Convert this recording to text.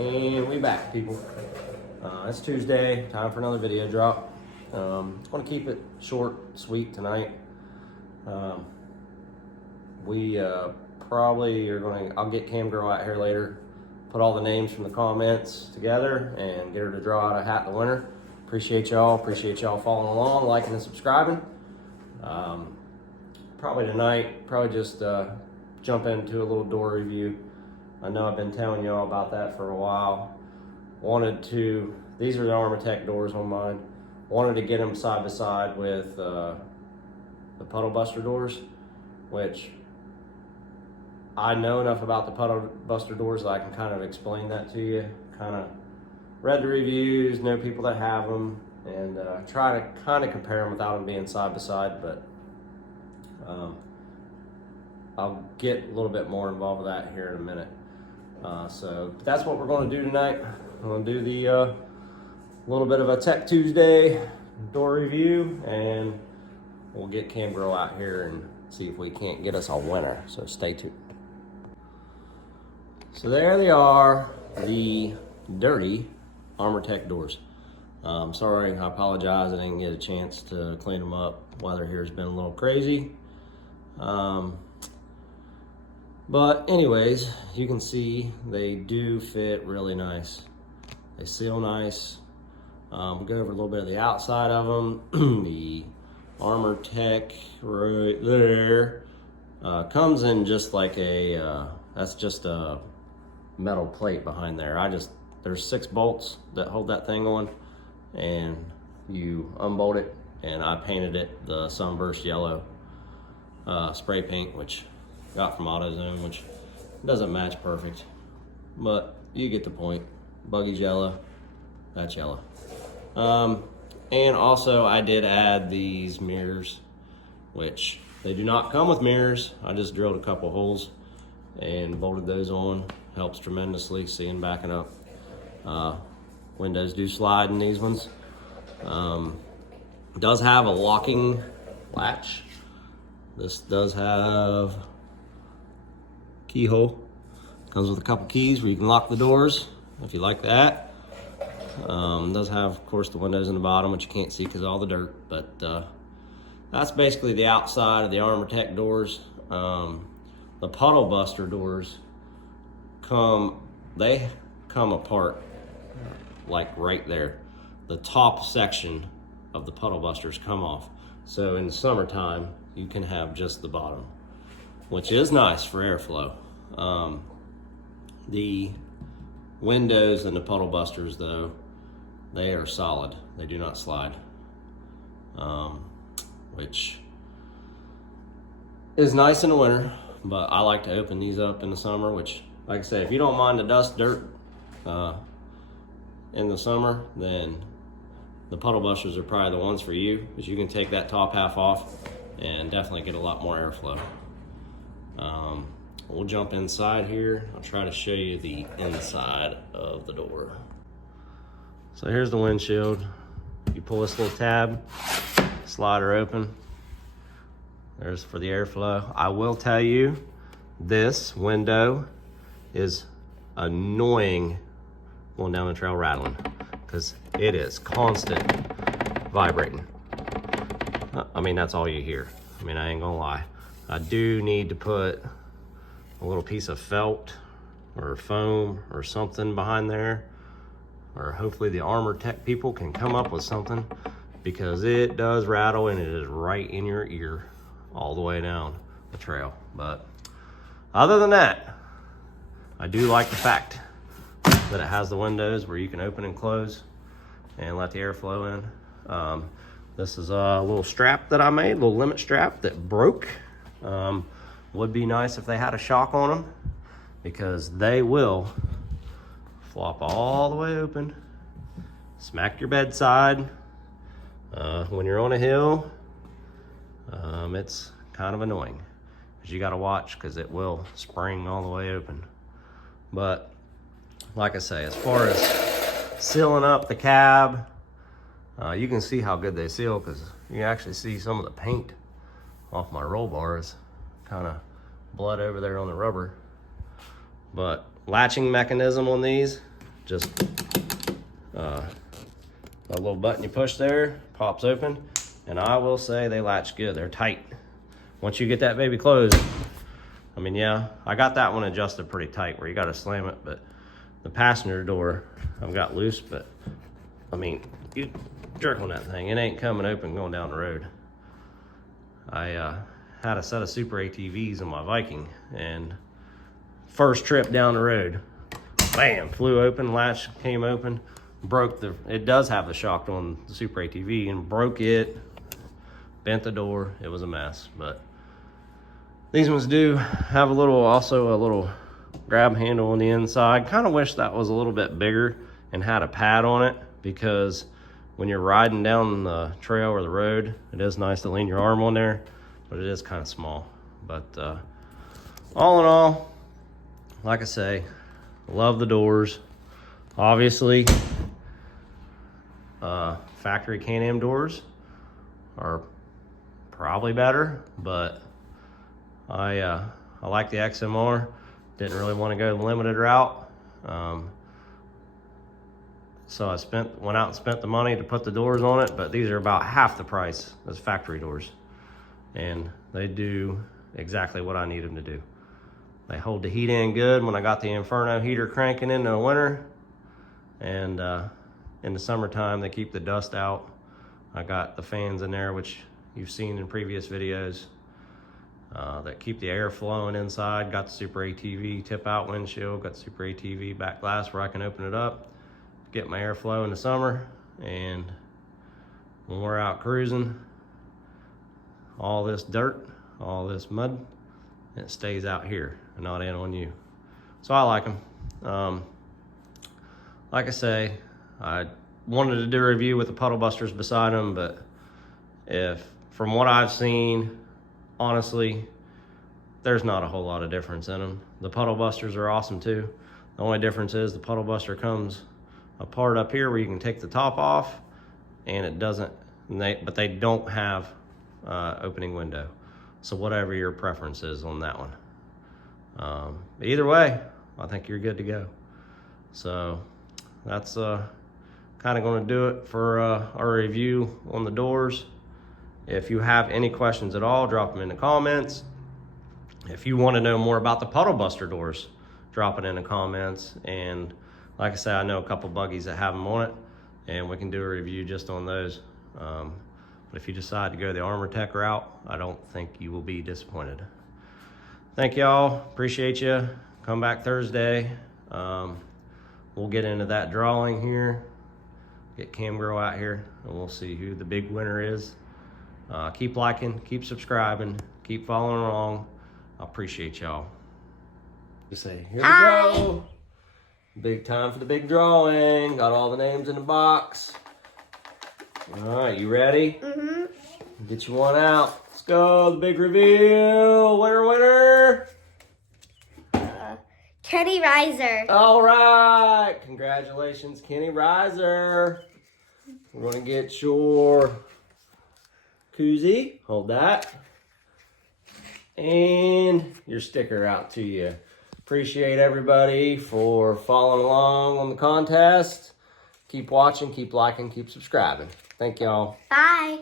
And we back, people. It's Tuesday, time for another video drop. I'm going to keep it short, sweet tonight. We probably are going to, I'll get Cam Girl out here later, put all the names from the comments together and get her to draw out a hat in the winner. Appreciate y'all following along, liking and subscribing. Probably tonight, just jump into a little door review. I know I've been telling y'all about that for a while. These are the Armatech doors on mine. Wanted to get them side by side with the Puddle Buster doors, which I know enough about the Puddle Buster doors that I can kind of explain that to you. Kind of read the reviews, know people that have them, and try to kind of compare them without them being side by side, but I'll get a little bit more involved with that here in a minute. So that's what we're going to do tonight. I'm going to do the little bit of a Tech Tuesday door review, and we'll get Cam Girl out here and see if we can't get us a winner. So stay tuned. So there they are, the dirty Armatech doors. Sorry, I apologize. I didn't get a chance to clean them up. Weather here has been a little crazy. But anyways, you can see they do fit really nice. They seal nice. We'll go over a little bit of the outside of them. The Armatech right there comes in just like that's just a metal plate behind there. There's 6 bolts that hold that thing on, and you unbolt it, and I painted it the Sunburst yellow spray paint, which got from AutoZone, which doesn't match perfect, but you get the point. Buggy's yellow, that's yellow. And also I did add these mirrors, which they do not come with mirrors. I just drilled a couple holes and bolted those on. Helps tremendously seeing backing up. Windows do slide in these ones. Does have a locking latch. This does have keyhole. Comes with a couple keys where you can lock the doors if you like that. Does have, of course, the windows in the bottom, which you can't see because of all the dirt, but that's basically the outside of the Armatech doors. The Puddle Buster doors come apart like right there. The top section of the Puddle Busters come off. So in the summertime, you can have just the bottom, which is nice for airflow. The windows in the Puddle Busters, though, they are solid. They do not slide, which is nice in the winter, but I like to open these up in the summer, which, like I said, if you don't mind the dust, dirt in the summer, then the Puddle Busters are probably the ones for you, because you can take that top half off and definitely get a lot more airflow. We'll jump inside here. I'll try to show you the inside of the door. So here's the windshield. You pull this little tab, slide her open. There's for the airflow. I will tell you, this window is annoying going down the trail rattling, because it is constant vibrating. I mean, that's all you hear. I mean, I ain't gonna lie. I do need to put a little piece of felt or foam or something behind there, or hopefully the Armatech people can come up with something, because it does rattle and it is right in your ear all the way down the trail. But other than that, I do like the fact that it has the windows where you can open and close and let the air flow in. This is a little strap that I made, a little limit strap that broke. Would be nice if they had a shock on them, because they will flop all the way open, smack your bedside. When you're on a hill, it's kind of annoying, because you got to watch, because it will spring all the way open. But like I say, as far as sealing up the cab, you can see how good they seal, because you can actually see some of the paint off my roll bars, kind of blood over there on the rubber. But latching mechanism on these Just a little button you push there, pops open, and I will say they latch good. They're tight. Once you get that baby closed, I mean, yeah, I got that one adjusted pretty tight where you got to slam it, but the passenger door I've got loose, but I mean, you jerk on that thing, it ain't coming open going down the road. I had a set of Super ATVs in my Viking, and first trip down the road, bam, flew open, latch came open, broke it does have the shock on the Super ATV, and broke it, bent the door. It was a mess, but these ones do have also a little grab handle on the inside. Kind of wish that was a little bit bigger and had a pad on it, because when you're riding down the trail or the road, it is nice to lean your arm on there, but it is kind of small. But all in all, like I say, love the doors. Obviously, factory Can-Am doors are probably better, but I like the XMR. Didn't really want to go the limited route. So I went out and spent the money to put the doors on it, but these are about half the price as factory doors. And they do exactly what I need them to do. They hold the heat in good when I got the Inferno heater cranking in the winter. And in the summertime, they keep the dust out. I got the fans in there, which you've seen in previous videos, that keep the air flowing inside. Got the Super ATV tip out windshield, got the Super ATV back glass where I can open it up, get my airflow in the summer, and when we're out cruising, all this dirt, all this mud, it stays out here and not in on you. So I like them. Like I say, I wanted to do a review with the Puddle Busters beside them, but from what I've seen, honestly, there's not a whole lot of difference in them. The Puddle Busters are awesome too. The only difference is the Puddle Buster comes a part up here where you can take the top off, and it doesn't, but they don't have opening window. So whatever your preference is on that one. Either way, I think you're good to go. So that's kind of going to do it for our review on the doors. If you have any questions at all, drop them in the comments. If you want to know more about the Puddle Buster doors, drop it in the comments. And like I said, I know a couple buggies that have them on it, and we can do a review just on those. But if you decide to go the Armor Tech route, I don't think you will be disappointed. Thank y'all, appreciate you. Come back Thursday. We'll get into that drawing here, get Cam Girl out here, and we'll see who the big winner is. Keep liking, keep subscribing, keep following along. I appreciate y'all. Just say, here we go. Big time for the big drawing. Got all the names in the box. All right, you ready? Mm-hmm. Get you one out. Let's go, the big reveal. Winner. Kenny Riser. All right, congratulations, Kenny Riser. We're gonna get your koozie. Hold that. And your sticker out to you. Appreciate everybody for following along on the contest. Keep watching, keep liking, keep subscribing. Thank y'all. Bye.